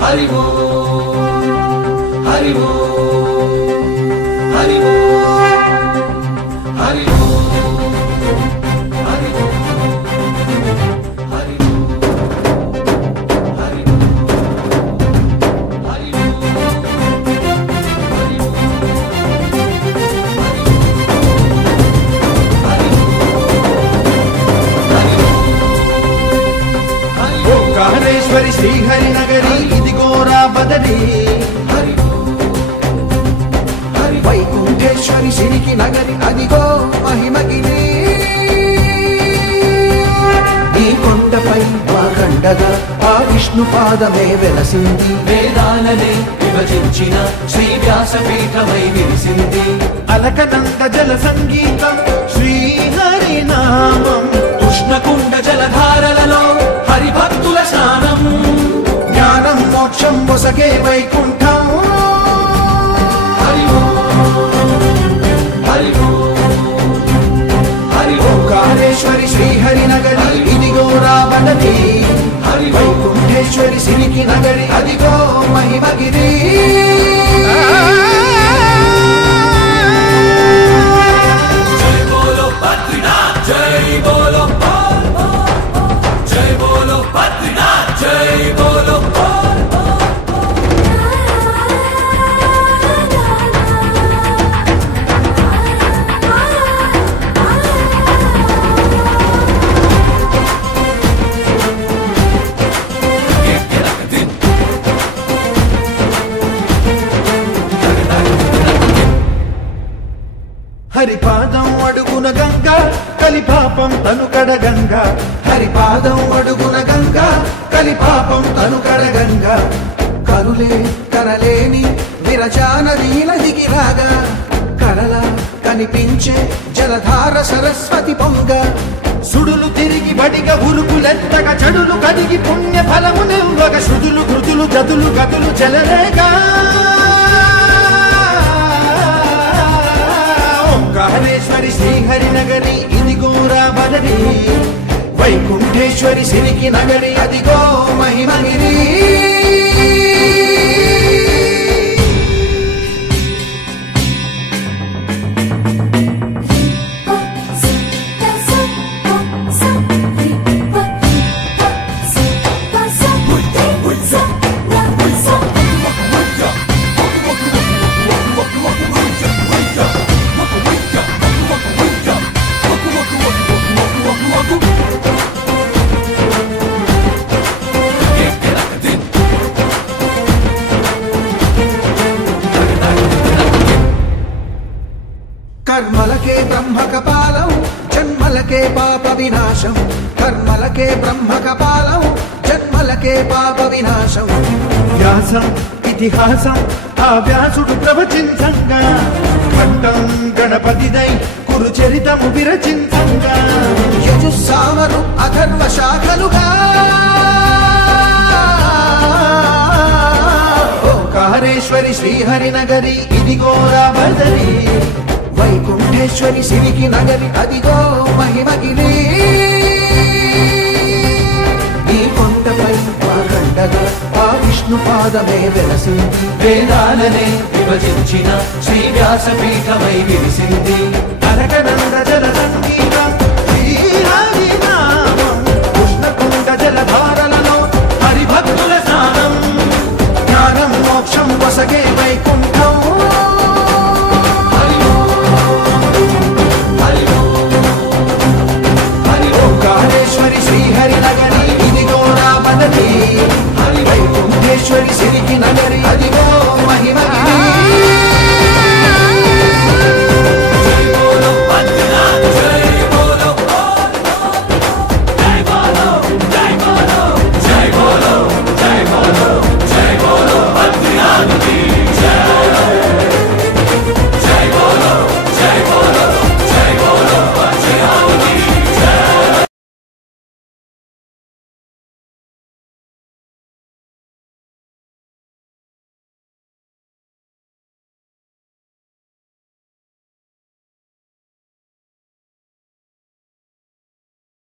हरि वो हरि वो हरि वो हरि वो हरि वो हरि वो हरि वो हरि वो ओंकारेश्वरी श्रीहरि नगरी इदिगोरा बदरी वैकुंठेश्वरी सिरिकी नगरी अदिगो महिमगिरी ఈ కొండపై వాగండగా ఆ విష్ణు పాదమే వెలసింది వేదాలనే విభజించిన శ్రీ వ్యాసపీఠమై విరిసింది అలకనంద జల సంగీతం శ్రీహరి నామం ఉష్ణకుండ జలధారలలో హరిభక్తుల స్నానం జ్ఞానం మోక్షం మొసగే వైకుంఠం హరి హరి హరి ఓంకారేశ్వరి శ్రీహరి నగరి ఇదిగో రావణి హరి వైకుంఠేశ్వరి సిరికి నగరి అదిగో మహిమగిరి జై బోలో బద్రీనాథ్ జై బోలో జై బోలో బద్రీనాథ్ జై బోలో హరిపాదం అడుగున గంగ కలిపాపం తనుకడ గంగ హరిపాదం అడుగున గంగ కలిపాపం తనుకడ గంగ కరులే కరలేని విరచాన వీలదిగి రాగా కరలా కనిపించే జలధార సరస్వతి పొంగ సుడులు తిరిగి బడిగ ఉరుకులెత్తగా చెడులు కడిగి పుణ్య ఫలము నివ్వగ శృతులు కృతులు గదులు గదులు జలరేగా ఓంకారేశ్వరి శ్రీహరి నగరి ఇదిగో రావణి వైకుంఠేశ్వరి సిరికి నగరి అదిగో మహిమగిరి कर्मलके ब्रह्म कपालं जन्मलके पाप विनाशं कर्मलके ब्रह्म कपालं जन्मलके पाप विनाशं व्यासं इतिहासं आ व्यासुडु प्रवचिंचंगा खट्टं गणपतिदै कुरुचरितमु विरचिंचंगा यजुस्सामनु अथर्व शाखलुगा ओंकारेश्वरी श्रीहरि नगरी इदिगो रावणि వైకుంఠేశ్వరి సిరికి నగరి అదిగో మహిమగిరి ఈ కొండపై వాగండగా ఆ విష్ణు పాదమే వెలసింది వేదాలనే విభజించిన శ్రీ వ్యాసపీఠమై విరిసింది అలకనంద జల సంగీతం శ్రీహరి నామం ఉష్ణకుండ జలధారలలో హరిభక్తుల స్నానం జ్ఞానం మోక్షం వసగే వైకుంఠం ఓంకారేశ్వరి శ్రీహరి నగరి ఇదిగో రావణి